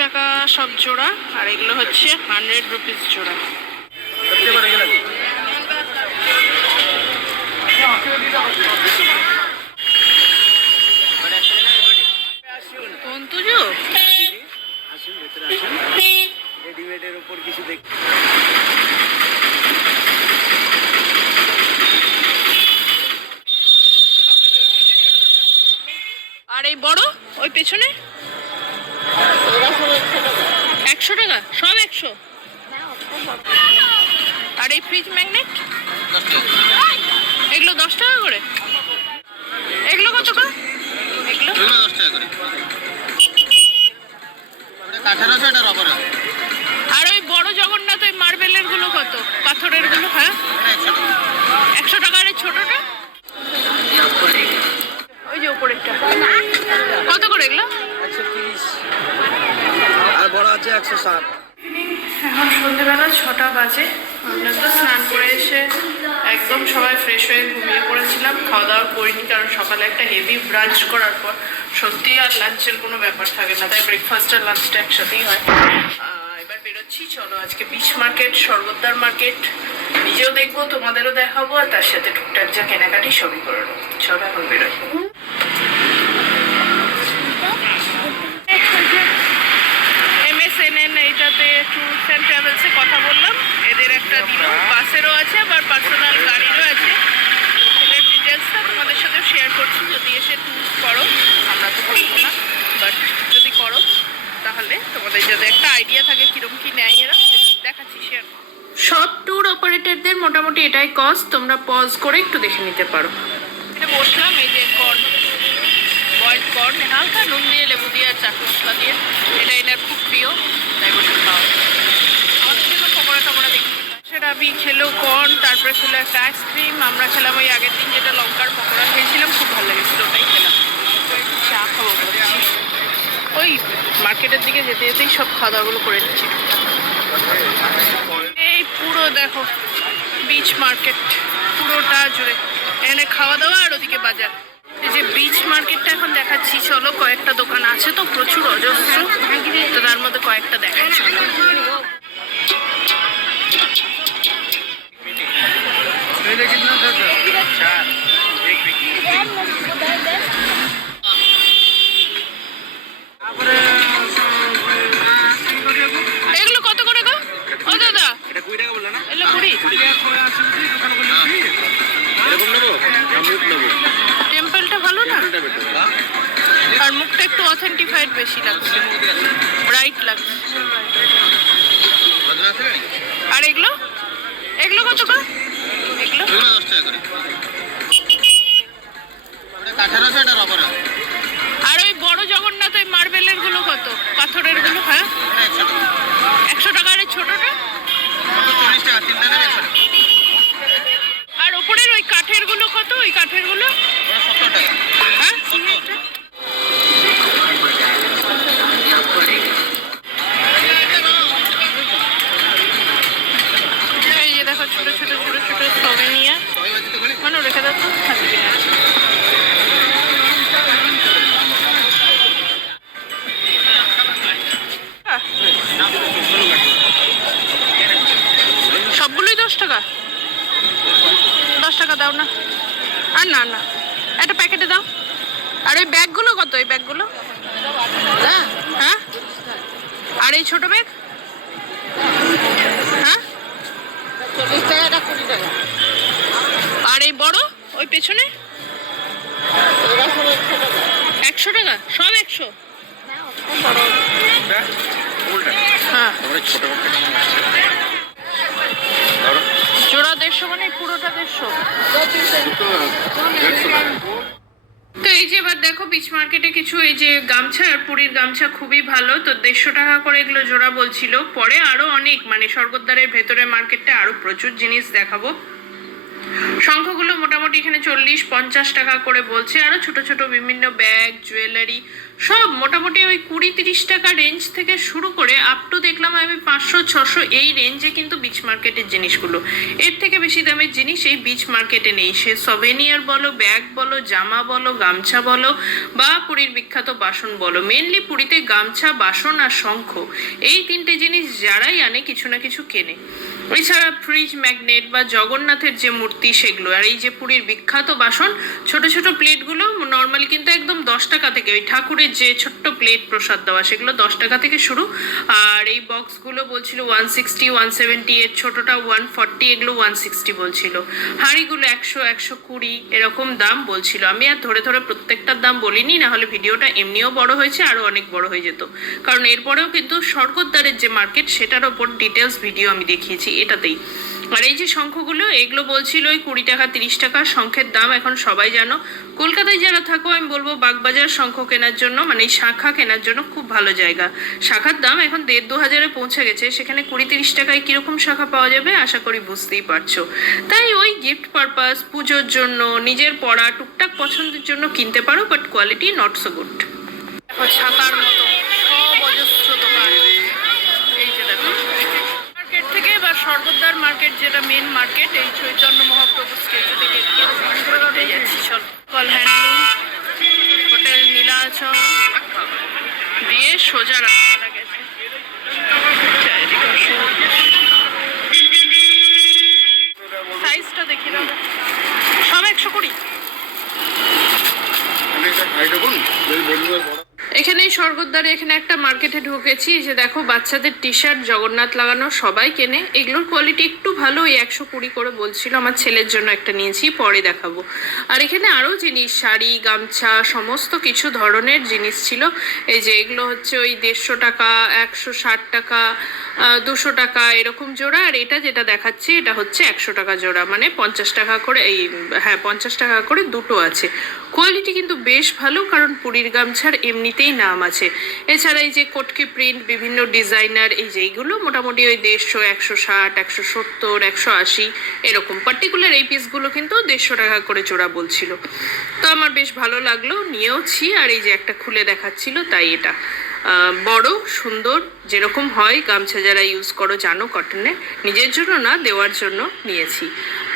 টাকা সব জোড়া আর এগুলো হচ্ছে হান্ড্রেড রুপিস জোড়া। রেডিমেডের উপর কিছু দেখ আর এই বড় ওই পেছনে? একশো টাকা? সব একশো? আর এই ফ্রিজ ম্যাগনেট এগুলো দশ টাকা করে? এগুলো কত করে? এগুলো? দশ টাকা করে। কাঠের আছে এটা রবার আর ওই বড় জগন্নাথ ওই মার্বেলেরগুলো কত পাথরেরগুলো হ্যাঁ ওটা একশো টাকা একশো টাকা আর এই ছোটটা ওই যে উপরেরটা কত করে এগুলো একশো তিরিশ আর বড় আছে একশো ষাট এখন সন্ধ্যেবেলা ছটা বাজে। আমরা তো স্নান করে এসে একদম সবাই ফ্রেশ হয়ে ঘুমিয়ে পড়েছিলাম। খাওয়া দাওয়া করিনি, কারণ সকালে একটা হেভি ব্রাঞ্চ করার পর সত্যি আর লাঞ্চের কোনো ব্যাপার থাকে না, তাই ব্রেকফাস্ট আর লাঞ্চটা একসাথেই হয়। এবার বেরোচ্ছি, চলো আজকে বিচ মার্কেট স্বর্গদ্বার মার্কেট নিজেও দেখব, তোমাদেরও দেখাবো, আর তার সাথে টুকটাক যা কেনাকাটি সবই করে নেব। চলো এখন বেরোই। ট্রাভেলসে কথা বললাম। এদের একটা দিল বাসেরও আছে আবার পার্সোনাল গাড়িরও আছে। এদের ডিটেলসটা তোমাদের সাথে শেয়ার করছি। যদি এসে ট্যুরস করো আমরা তো করব না বাট যদি করো তাহলে তোমাদের যাতে একটা আইডিয়া থাকে কিরম কি নেয় এরা দেখাচ্ছি শেয়ার সব ট্যুর অপারেটরদের মোটামুটি এটাই কস্ট তোমরা পজ করে একটু দেখে নিতে পারো। এটা বসলাম এই যে কর্ন বয়েলড কর্ন হালকা নুন দিয়ে লেবু দিয়ে আর চাট মশলা দিয়ে। এটা এনার খুব প্রিয় তাই বসে খাওয়া আমাদের জন্য পকোড়া টকোড়া সেটা খেলো কর্ন, তারপরে খেলো একটা আইসক্রিম আমরা খেলাম ওই আগের দিন যেটা লঙ্কার পকোড়া খেয়েছিলাম, খুব ভালো লেগেছিলো, ওটাই খেলাম। চা খাব ওই মার্কেটের দিকে যেতে যেতেই সব খাওয়া দাওয়াগুলো করে নিচ্ছি এই পুরো দেখো বিচ মার্কেট পুরোটা জুড়ে। এখানে খাওয়া দাওয়া আর ওদিকে বাজার। এই যে বিচ মার্কেটটা এখন দেখাচ্ছি, চলো কয়েকটা দোকান আছে তো, প্রচুর আর এগুলো? এগুলো কত করে এগুলো? আর ওই বড় জগন্নাথ ওই মার্বেলেরগুলো কত? পাথরেরগুলো হ্যাঁ? একশো টাকা আর ছোটটা? চল্লিশ টাকা আর ওপরের ওই কাঠেরগুলো কত? ওই কাঠেরগুলো? হ্যাঁ এই যে দেখো ছোট ছোট ছোট ছোট স্লোভেনিয়া সবাই বাজি তো বলি মানে রেখে দাও তো আহ, মানে তো এই যে এবার দেখো বিচ মার্কেটে কিছু এই যে গামছা আর পুরীর গামছা খুবই ভালো, তো দেড়শো টাকা করে এগুলো জোড়া বলছিল। পরে আরও অনেক মানে স্বর্গদ্বারের ভেতরে মার্কেটটা আরও প্রচুর জিনিস দেখাবো। শঙ্খগুলো মোটামুটি এখানে চল্লিশ, পঞ্চাশ টাকা করে বলছে। আরও ছোট ছোট বিভিন্ন ব্যাগ, জুয়েলারি, সব মোটামুটি ওই কুড়ি তিরিশ টাকা রেঞ্জ থেকে শুরু করে আপ টু দেখলাম আমি পাঁচশো, ছশো এই রেঞ্জে কিন্তু বিচ মার্কেটের জিনিসগুলো। এর থেকে বেশি দামের জিনিস এই বিচ মার্কেটে নেই। সে সভেনিয়ার বলো ব্যাগ বলো, জামা বলো, গামছা বলো বা পুরীর বিখ্যাত বাসন বলো। মেনলি পুরীতে গামছা, বাসন আর শঙ্খ। এই তিনটে জিনিস যারাই আনে কিছু না কিছু কেনে। এছাড়া ফ্রিজ ম্যাগনেট বা জগন্নাথের যে মূর্তি সেগুলো, আর এই যে পুরীর বিখ্যাত বাসন, ছোট ছোট প্লেটগুলো নর্মালি কিন্তু একদম দশ টাকা থেকে, ওই ঠাকুরের যে ছোট্ট প্লেট প্রসাদ দেওয়া, সেগুলো দশ টাকা থেকে শুরু। আর এই বক্সগুলো বলছিল ওয়ান সিক্সটি ওয়ান সেভেন্টি এর ছোটোটা ওয়ান ফর্টি এগুলো ওয়ান সিক্সটি বলছিল। হাঁড়িগুলো একশো একশো কুড়ি, এরকম দাম বলছিল। আমি আর ধরে ধরে প্রত্যেকটার দাম বলিনি, না হলে ভিডিওটা এমনিও বড় হয়েছে আরও অনেক বড় হয়ে যেত। কারণ এরপরেও কিন্তু স্বর্গদ্বারের যে মার্কেট সেটার ওপর ডিটেলস ভিডিও আমি দেখিয়েছি। এটাতেই। আর এই যে শঙ্খগুলো, এগুলো বলছিল ওই কুড়ি টাকা, তিরিশ টাকা, শঙ্খের দাম এখন সবাই জানো। কলকাতায় যারা থাকো, আমি বলব বাগবাজার শঙ্খ কেনার জন্য মানে এই শাখা কেনার জন্য খুব ভালো জায়গা। শাখার দাম এখন দেড় দু হাজারে পৌঁছে গেছে, সেখানে কুড়ি তিরিশ টাকায় কীরকম শাখা পাওয়া যাবে আশা করি বুঝতেই পারছ। তাই ওই গিফট পারপাস পুজোর জন্য, নিজের পড়া টুকটাক পছন্দের জন্য কিনতে পারো but quality not so good ছাতার মতো, সব অজস্র দোকান এই যে দেখো মার্কেট থেকে বা সর্বদার মার্কেট যেটা মেন মার্কেট এই চৈতন্য মহাপ্রভু স্টেশন থেকে এদিকে যাচ্ছি কল হ্যান্ডলুম হোটেল নীলাচল দিয়ে সোজা রাস্তাটা গেছে চারিদিকে অসুবিধা। সাইজটা দেখি না সব একশো কুড়ি এখানে এই স্বর্গদ্বারে এখানে একটা মার্কেটে ঢুকেছি, যে দেখো বাচ্চাদের টি শার্ট জগন্নাথ লাগানো সবাই কেনে। এগুলোর কোয়ালিটি একটু ভালো, ওই একশো কুড়ি করে বলছিল আমার ছেলের জন্য একটা নিয়েছি, পরে দেখাবো। আর এখানে আরও জিনিস, শাড়ি, গামছা, সমস্ত কিছু ধরনের জিনিস ছিল। এই যে এগুলো হচ্ছে ওই দেড়শো টাকা, একশো ষাট টাকা দুশো টাকা এরকম জোড়া। আর এটা যেটা দেখাচ্ছি, এটা হচ্ছে একশো টাকা জোড়া। মানে পঞ্চাশ টাকা করে এই হ্যাঁ পঞ্চাশ টাকা করে দুটো আছে। কোয়ালিটি কিন্তু বেশ ভালো, কারণ পুরীর গামছার এমনিতেই নাম আছে। এছাড়া এই যে কটকি প্রিন্ট বিভিন্ন ডিজাইনার এই যে এইগুলো মোটামুটি ওই দেড়শো, একশো ষাট, একশো সত্তর, একশো আশি, এরকম। পার্টিকুলার এই পিসগুলো কিন্তু দেড়শো টাকা করে জোড়া বলছিল। তো আমার বেশ ভালো লাগল, নিয়েওছি, আর এই যে একটা খুলে দেখাচ্ছিল, তাই এটা। বড়, সুন্দর, যেরকম হয় গামছা যারা ইউজ করো, জানো কটনে নিজের জন্য না, দেওয়ার জন্য নিয়েছি।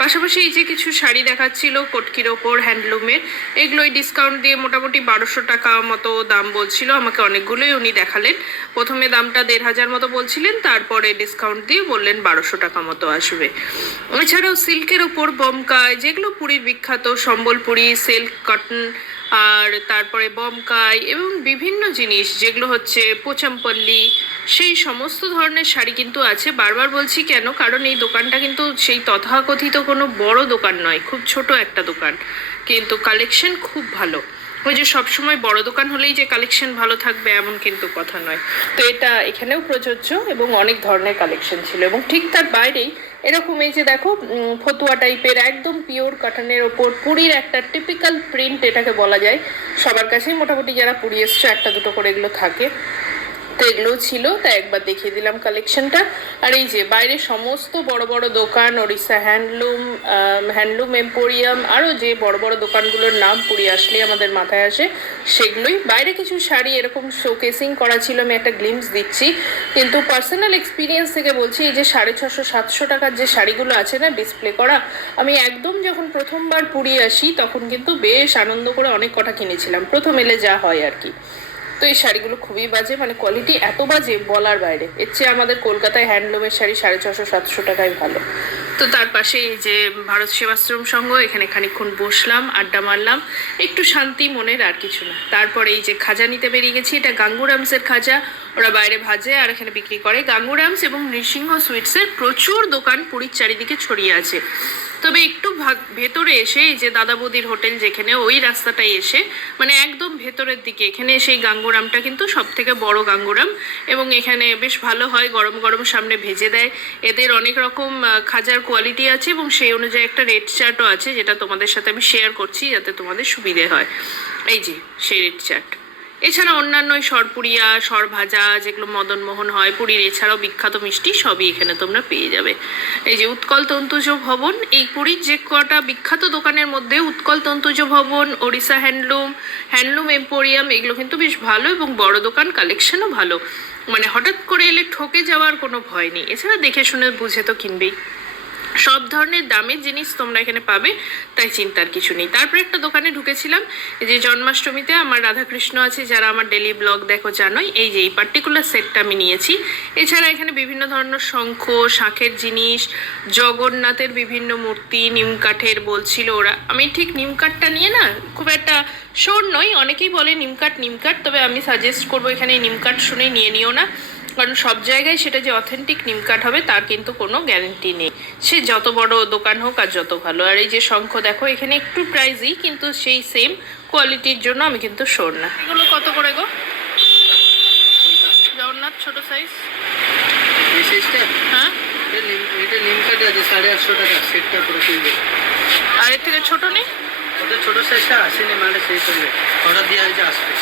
পাশাপাশি এই যে কিছু শাড়ি দেখাচ্ছিল, কটকির ওপর, হ্যান্ডলুমের, এগুলোই ডিসকাউন্ট দিয়ে মোটামুটি বারোশো টাকা মতো দাম বলছিল, আমাকে অনেকগুলোই উনি দেখালেন। প্রথমে দামটা দেড় হাজার মতো বলছিলেন, তারপরে ডিসকাউন্ট দিয়ে বললেন বারোশো টাকা মতো আসবে। এছাড়াও সিল্কের ওপর বমকায়, যেগুলো পুরীর বিখ্যাত, সম্বলপুরি সিল্ক কটন আর তারপরে বমকাই এবং বিভিন্ন জিনিস, যেগুলো হচ্ছে পোচামপল্লি, সেই সমস্ত ধরনের শাড়ি কিন্তু আছে। বারবার বলছি কেন? কারণ এই দোকানটা কিন্তু সেই তথাকথিত কোনো বড় দোকান নয়, খুব ছোট একটা দোকান। কিন্তু কালেকশন খুব ভালো। ওই যে সবসময় বড় দোকান হলেই যে কালেকশন ভালো থাকবে এমন কিন্তু কথা নয়। তো এটা এখানেও প্রযোজ্য এবং অনেক ধরনের কালেকশন ছিল এবং ঠিক তার বাইরেই এরকম এই যে দেখো ফতুয়া টাইপের একদম পিওর কাটানের ওপর পুরীর একটা টিপিক্যাল প্রিন্ট এটাকে বলা যায়। সবার কাছেই মোটামুটি যারা পুরী এসছে, একটা দুটো করে এগুলো থাকে। তো এগুলোও ছিল, তাই একবার দেখিয়ে দিলাম কালেকশনটা আর এই যে, বাইরে সমস্ত বড় বড় দোকান, ওড়িশা হ্যান্ডলুম হ্যান্ডলুম এম্পোরিয়াম আরও যে বড় বড় দোকানগুলোর নাম পুরী আসলে আমাদের মাথায় আসে, সেগুলোই। বাইরে কিছু শাড়ি এরকম শোকেসিং করা ছিল, আমি একটা গ্লিমস দিচ্ছি। কিন্তু পার্সোনাল এক্সপিরিয়েন্স থেকে বলছি, এই যে সাড়ে ছশো, সাতশো টাকার যে শাড়িগুলো আছে না ডিসপ্লে করা, আমি একদম যখন প্রথমবার পুরী আসি, তখন কিন্তু বেশ আনন্দ করে অনেক কটা কিনেছিলাম। প্রথম এলে যা হয় আর কি। তো এই শাড়িগুলো খুবই বাজে মানে কোয়ালিটি এত বাজে বলার বাইরে। এর চেয়ে আমাদের কলকাতায় হ্যান্ডলুমের শাড়ি সাড়ে ছশো সাতশো টাকায় ভালো। তো তার পাশে এই যে ভারত সেবাশ্রম সংঘ, এখানে খানিকক্ষণ বসলাম, আড্ডা মারলাম। একটু শান্তি মনের আর কিছু না। তারপরে এই যে খাজা নিতে বেরিয়ে গেছি, এটা গাঙ্গুরামসের খাজা। ওরা বাইরে ভাজে আর এখানে বিক্রি করে। গাঙ্গুরামস এবং নৃসিংহ সুইটসের প্রচুর দোকান পুরীর চারিদিকে ছড়িয়ে আছে। তবে একটু ভাগ, ভেতরে এসে এই যে দাদা বৌদির হোটেল যেখানে, ওই রাস্তাটাই এসে মানে একদম ভেতরের দিকে, এখানে সেই গাঙ্গুরামটা কিন্তু সব থেকে বড় গাঙ্গুরাম এবং এখানে বেশ ভালো হয়, গরম গরম সামনে ভেজে দেয়। এদের অনেক রকম খাজার কোয়ালিটি আছে এবং সেই অনুযায়ী একটা রেড চার্টও আছে, যেটা তোমাদের সাথে আমি শেয়ার করছি যাতে তোমাদের সুবিধে হয়। এই যে, সেই রেড চার্ট এছাড়া অন্যান্য সরপুরিয়া, সরভাজা, যেগুলো মদনমোহন হয়, পুরীর এছাড়াও বিখ্যাত মিষ্টি সবই এখানে তোমরা পেয়ে যাবে। এই যে উৎকল তন্তুজ ভবন, এই পুরীর যে কটা বিখ্যাত দোকানের মধ্যে উৎকল তন্তুজ ভবন, ওড়িশা হ্যান্ডলুম হ্যান্ডলুম এম্পোরিয়াম, এগুলো কিন্তু বেশ ভালো এবং বড় দোকান, কালেকশনও ভালো। মানে হঠাৎ করে এলে ঠকে যাওয়ার কোনো ভয় নেই। এছাড়া দেখে শুনে, বুঝে তো কিনবেই। সব ধরনের দামের জিনিস তোমরা এখানে পাবে, তাই চিন্তার কিছু নেই। তারপরে একটা দোকানে ঢুকেছিলাম যে জন্মাষ্টমীতে আমার রাধাকৃষ্ণ আছে, যারা আমার ডেলি ব্লগ দেখো জানোই, এই যে এই পার্টিকুলার সেটটা আমি নিয়েছি। এছাড়া এখানে বিভিন্ন ধরনের শঙ্খ, শাঁখের জিনিস, জগন্নাথের বিভিন্ন মূর্তি, নিম কাঠের বলছিল ওরা। আমি ঠিক নিম কাঠটা নিয়ে না খুব একটা শোর নই, অনেকেই বলে নিম কাঠ নিম কাঠ, তবে আমি সাজেস্ট করব এখানে নিম কাঠ শুনেই নিয়ে নিও না। কারণ সব জায়গায় সেটা যে অথেন্টিক নিম কাঠ হবে তার কিন্তু কোনো গ্যারেন্টি নেই। সে যত বড় দোকান হোক আর যত ভালো। আর এই যে শঙ্খ দেখো এখানে একটু প্রাইজই কিন্তু সেই সেম কোয়ালিটির জন্য আমি কিন্তু শোর না। এগুলো কত করে গো? জগন্নাথ ছোট সাইজ হ্যাঁ? এটা নিম কাঠে আছে সাড়ে আটশো টাকা সেটটা করে কিনবে। আর এর থেকে ছোট নেই? ওটা ছোটো সাইজটা আসেনি মানে সেই সঙ্গে অর্ডার দেওয়া হয়েছে আসবে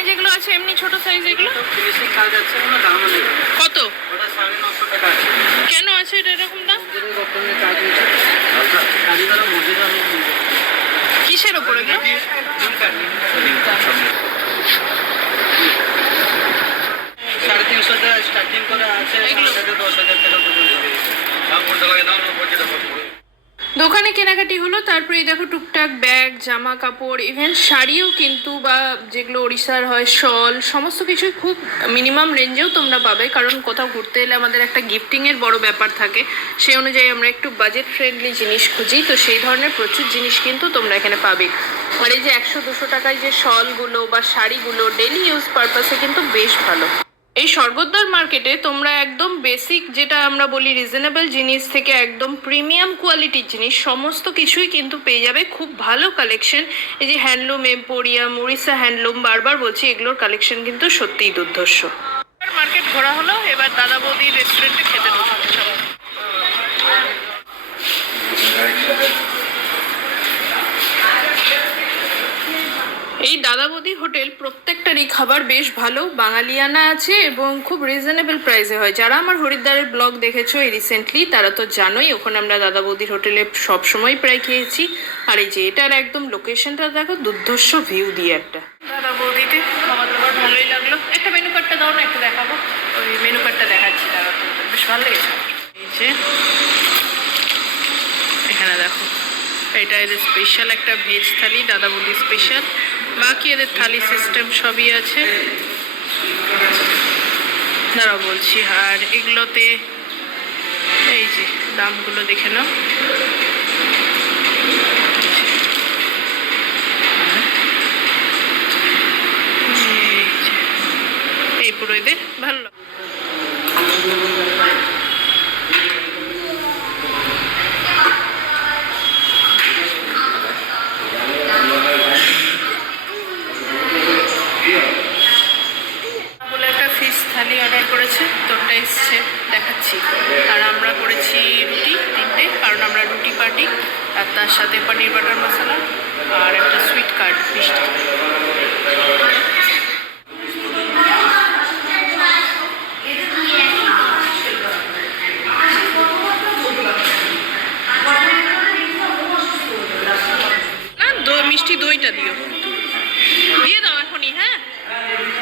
এখানে যেগুলো আছে এমনি ছোট সাইজ এগুলো? কত? কেন আছে এটা এরকম দাম? কিসের ওপরে সাড়ে তিনশো টাকা স্টার্টিং করে আছে দশ হাজার টাকা পর্যন্ত দোকানে কেনাকাটি হলো, তারপরে দেখো টুকটাক ব্যাগ, জামা কাপড় ইভেন শাড়িও কিন্তু বা যেগুলো ওড়িশার হয়, শল, সমস্ত কিছুই খুব মিনিমাম রেঞ্জেও তোমরা পাবে। কারণ কোথাও ঘুরতে এলে আমাদের একটা গিফটিংয়ের বড় ব্যাপার থাকে। সেই অনুযায়ী আমরা একটু বাজেট ফ্রেন্ডলি জিনিস খুঁজি, তো সেই ধরনের প্রচুর জিনিস কিন্তু তোমরা এখানে পাবে। আর এই যে একশো, দুশো টাকায় যে শলগুলো বা শাড়িগুলো ডেলি ইউজ পারপাসে কিন্তু বেশ ভালো। এই স্বর্গদ্বার মার্কেটে তোমরা একদম বেসিক যেটা আমরা বলি রিজনেবল জিনিস থেকে একদম প্রিমিয়াম কোয়ালিটির জিনিস, সমস্ত কিছুই কিন্তু পেয়ে যাবে খুব ভালো কালেকশন এই যে হ্যান্ডলুম এম্পোরিয়াম উড়িষ্যা হ্যান্ডলুম বারবার বলছি, এগুলোর কালেকশন কিন্তু সত্যিই দুর্ধর্ষ। মার্কেট ঘোরা হলো, এবার দাদা বৌদি রেস্টুরেন্টে খেতে এই দাদা বৌদি হোটেল প্রত্যেকটারই খাবার বেশ ভালো, বাঙালিয়ানা আছে এবং খুব রিজনেবল প্রাইসে হয়। যারা আমার হরিদ্বারের ব্লগ দেখেছ এই রিসেন্টলি তারা তো জানোই, ওখানে আমরা দাদা বৌদির হোটেলে সবসময় প্রায় খেয়েছি। আর এই যে এটার একদম লোকেশনটা দেখো, দুর্ধর্ষ ভিউ দিয়ে একটা। দাদা বৌদিতে দাবার ভালোই লাগল। একটা মেনু কার্ডটা দাও না, একটু দেখাবো। ওই মেনু কার্ডটা দেখাচ্ছি দাদা বেশ ভালো লেগেছে। এই যে, এখানে দেখো। এটা এদের স্পেশাল একটা ভেজ থালি দাদা বৌদি স্পেশাল বাকি এদের থালি সিস্টেম সবই আছে। দাঁড়াও বলছি, আর এগুলোতে এই যে দামগুলো দেখে নাও। এই এই পুরো এদের, ভালো Yeah.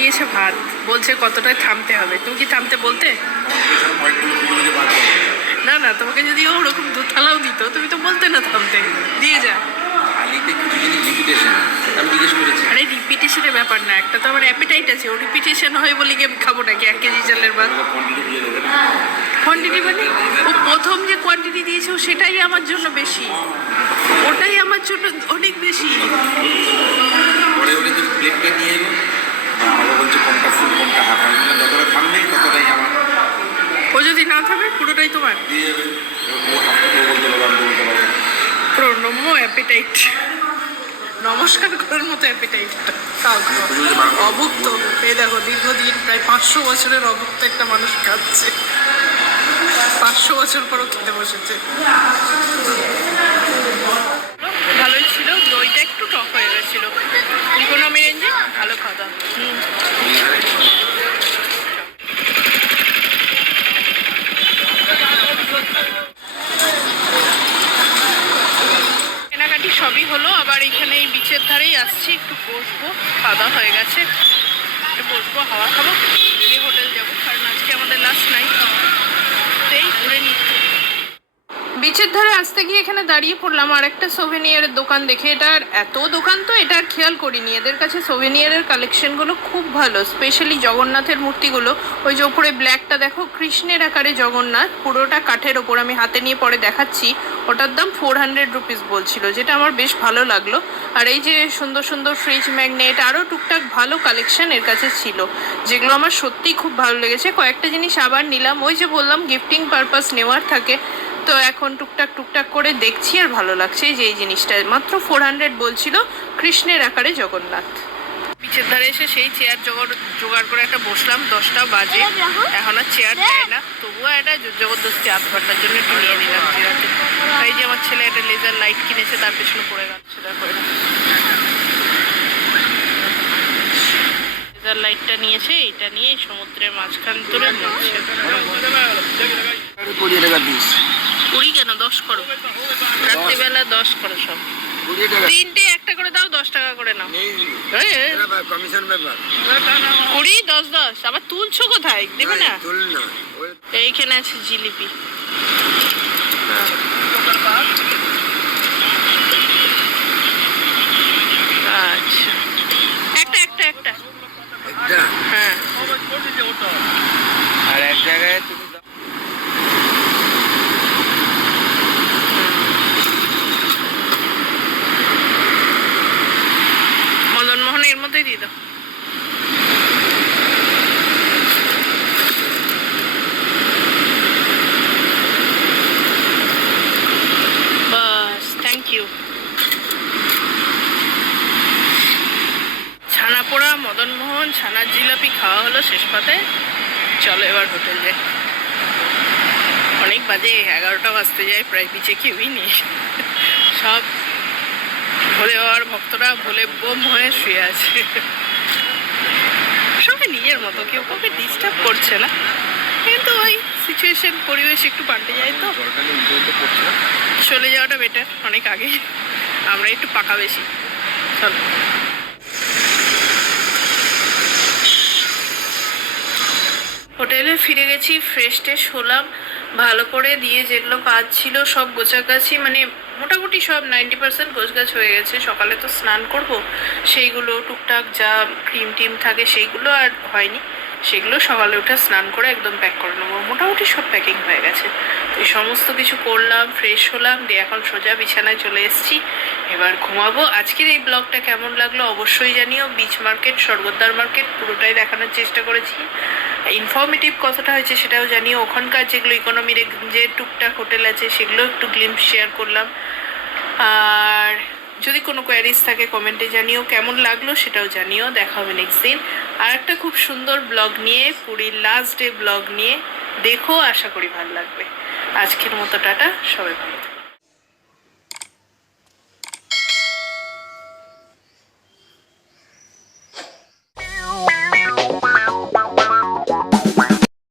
দিয়েছে ভাত। বলছে কতটায় থামতে হবে। তুমি কি থামতে বলতে? না না তোমাকে যদি ওরকম দু থালাও দিত তুমি তো বলতে না থামতে। দিয়ে যা। আরে রিপিটেশনের ব্যাপার না। একটা তো আমার অ্যাপিটাইট আছে। ও রিপিটেশন হয় বলে কি আমি খাব নাকি? এক কেজি চালের ভাত। কোয়ান্টিটি মানে? ও প্রথম যে কোয়ান্টিটি দিয়েছে সেটাই আমার জন্য বেশি। ওটাই আমার জন্য অনেক বেশি। পরে ওটা তো প্লেটটা নিয়ে এলো বাবা বলছে কোনটা ফুল কোনটা হাফ আমি বললাম যতটা থামবে ততটাই আমার ও যদি না থাকবে পুরোটাই তোমার? দিয়ে যাবে ও হাফটা ও বলতে পারব আমি বলতে পারব প্রণম্য অ্যাপিটাইট নমস্কার করার মতো অ্যাপিটাইট অভুক্ত। এই দেখো দীর্ঘদিন প্রায় পাঁচশো বছরের অভুক্ত একটা মানুষ খাচ্ছে পাঁচশো বছর পরও খেতে বসেছে। ভালোই ছিল দইটা একটু টক হয়ে গেছিল। ইকোনমি রেঞ্জে ভালো খাওয়া হুম কেনাকাটি সবই হলো, আবার এখানে এই বিচের ধারেই আসছি, একটু বসবো, খাওয়া হয়ে গেছে। একটু বসবো, হাওয়া খাব হোটেল যাব, কারণ আজকে আমাদের লাস্ট নাই এই ঘুরে নিচ্ছি। বিচের ধারে আসতে গিয়ে এখানে দাঁড়িয়ে পড়লাম, আর একটা সোভেনিয়ারের দোকান দেখে। এটার এত দোকান তো, এটা আর খেয়াল করিনি। এদের কাছে সোভেনিয়ারের কালেকশনগুলো খুব ভালো স্পেশালি জগন্নাথের মূর্তিগুলো। ওই যে ওপরে ব্ল্যাকটা দেখো, কৃষ্ণের আকারে জগন্নাথ, পুরোটা কাঠের ওপর আমি হাতে নিয়ে পরে দেখাচ্ছি। ওটার দাম ফোর হান্ড্রেড রুপিস বলছিল, যেটা আমার বেশ ভালো লাগল। আর এই যে সুন্দর সুন্দর ফ্রিজ ম্যাগনেট আরও টুকটাক ভালো কালেকশন এর কাছে ছিল, যেগুলো আমার সত্যিই খুব ভালো লেগেছে। কয়েকটা জিনিস আবার নিলাম, ওই যে বললাম গিফটিং পারপাস নেওয়ার থাকে। তো এখন টুকটাক টুকটাক করে দেখছি আর ভালো লাগছে এই যে এই জিনিসটা। মাত্র ফোর হান্ড্রেড বলছিল কৃষ্ণের আকারে জগন্নাথ। পিছের ধারে এসে সেই চেয়ার জোগাড় জোগাড় করে একটা বসলাম দশটা বাজে। এখন আর চেয়ার দেয় না। তবুও এটা জবরদস্তি আধ ঘণ্টার জন্য একটু নিয়ে নিলাম চেয়ারটি এই যে আমার ছেলে একটা লেজার লাইট কিনেছে তার পেছনে পড়ে গেছে দেখো লেজার লাইটটা নিয়েছে এটা নিয়ে সমুদ্রের মাঝখান ধরে মরছে কুড়ি টাকা পিস কুড়ি কেন? দশ করো। রাত্রিবেলা দশ করো সব। তিনটে একটা করে দাও দশ টাকা করে নাও। কমিশন ব্যাপার কুড়ি দশ দশ। আবার তুলছো কোথায়? দেবে না এইখানে আছে জিলিপি আচ্ছা একটা একটা একটা একটা হ্যাঁ আর এক জায়গায় তুমি। মদন মোহন এর মধ্যেই দিয়ে দাও বাস থ্যাংক ইউ ছানা পোড়া মদন মোহন ছানার জিলাপি খাওয়া হলো শেষ পাতে চলো এবার হোটেল যাই। অনেক বাজে, এগারোটা বাজতে যায়, প্রায় পিছে কেউই নেই। সব ভোলে বাবার ভক্তরা ভোলে বোম হয়ে শুয়ে আছে। সবাই নিজের মতো, কেউ কাউকে ডিস্টার্ব করছে না। কিন্তু ওই সিচুয়েশন পরিবেশ একটু পাল্টে যায় তো। চলে যাওয়াটা বেটার অনেক আগে। আমরা একটু পাকা বেশি। চলো। হোটেলে ফিরে গেছি ফ্রেশ ট্রেশ হলাম, ভালো করে দিয়ে যেগুলো কাজ ছিল সব গোছাগাছি মানে মোটামুটি সব নাইনটি পার্সেন্ট গোছগাছ হয়ে গেছে। সকালে তো স্নান করব, সেইগুলো টুকটাক যা ক্রিম টিম থাকে সেইগুলো আর হয়নি। সেগুলো সকালে উঠে স্নান করে একদম প্যাক করে নেব। মোটামুটি সব প্যাকিং হয়ে গেছে। তো এই সমস্ত কিছু করলাম ফ্রেশ হলাম, দিয়ে এখন সোজা বিছানায় চলে এসেছি। এবার ঘুমাবো। আজকের এই ব্লগটা কেমন লাগল অবশ্যই জানিও। বিচ মার্কেট স্বর্গদ্বার মার্কেট পুরোটাই দেখানোর চেষ্টা করেছি। ইনফর্মেটিভ কতটা হয়েছে, সেটাও জানিও। ওখানকার যেগুলো ইকোনমির যে টুকটাক হোটেল আছে, সেগুলো একটু গ্লিম্প শেয়ার করলাম। আর যদি কোনো কোয়ারিজ থাকে কমেন্টে জানিও। কেমন লাগল সেটাও জানিও। দেখা হবে নেক্সট দিন। আর একটা খুব সুন্দর ব্লগ নিয়ে, পুরীর লাস্ট ডে ব্লগ নিয়ে। দেখো, আশা করি ভালো লাগবে। আজকের মতো টাটা, সবাই ভালো